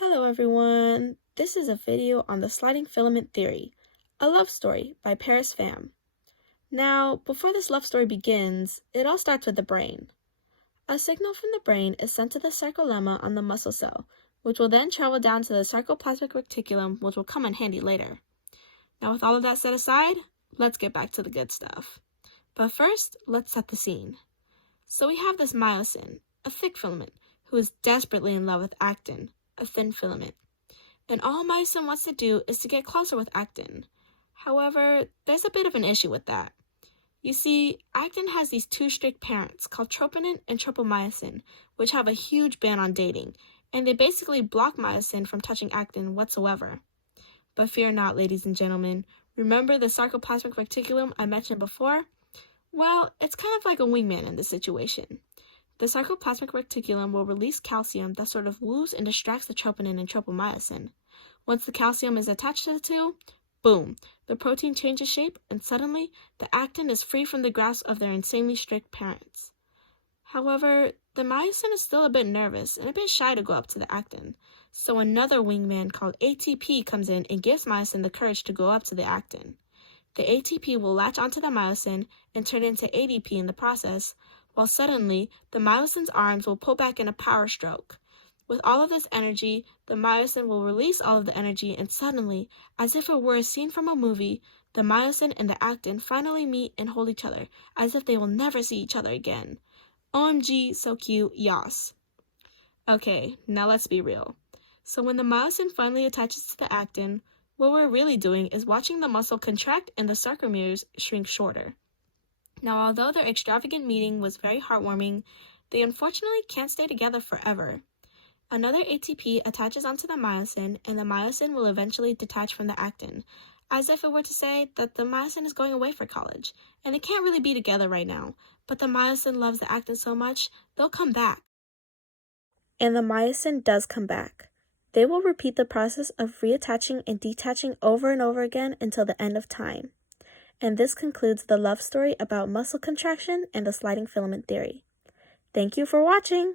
Hello everyone, this is a video on the sliding filament theory, a love story by Pham. Now, before this love story begins, it all starts with the brain. A signal from the brain is sent to the sarcolemma on the muscle cell, which will then travel down to the sarcoplasmic reticulum, which will come in handy later. Now with all of that set aside, let's get back to the good stuff. But first, let's set the scene. So we have this myosin, a thick filament, who is desperately in love with actin, a thin filament. And all myosin wants to do is to get closer with actin. However, there's a bit of an issue with that. You see, actin has these two strict parents called troponin and tropomyosin, which have a huge ban on dating, and they basically block myosin from touching actin whatsoever. But fear not, ladies and gentlemen. Remember the sarcoplasmic reticulum I mentioned before? Well, it's kind of like a wingman in this situation. The sarcoplasmic reticulum will release calcium that sort of woos and distracts the troponin and tropomyosin. Once the calcium is attached to the two, boom, the protein changes shape and suddenly the actin is free from the grasp of their insanely strict parents. However, the myosin is still a bit nervous and a bit shy to go up to the actin, so another wingman called ATP comes in and gives myosin the courage to go up to the actin. The ATP will latch onto the myosin and turn into ADP in the process, while suddenly, the myosin's arms will pull back in a power stroke. With all of this energy, the myosin will release all of the energy, and suddenly, as if it were a scene from a movie, the myosin and the actin finally meet and hold each other, as if they will never see each other again. OMG, so cute, yas. Okay, now let's be real. So when the myosin finally attaches to the actin, what we're really doing is watching the muscle contract and the sarcomeres shrink shorter. Now, although their extravagant meeting was very heartwarming, they unfortunately can't stay together forever. Another ATP attaches onto the myosin, and the myosin will eventually detach from the actin, as if it were to say that the myosin is going away for college, and they can't really be together right now, but the myosin loves the actin so much, they'll come back. And the myosin does come back. They will repeat the process of reattaching and detaching over and over again until the end of time. And this concludes the love story about muscle contraction and the sliding filament theory. Thank you for watching!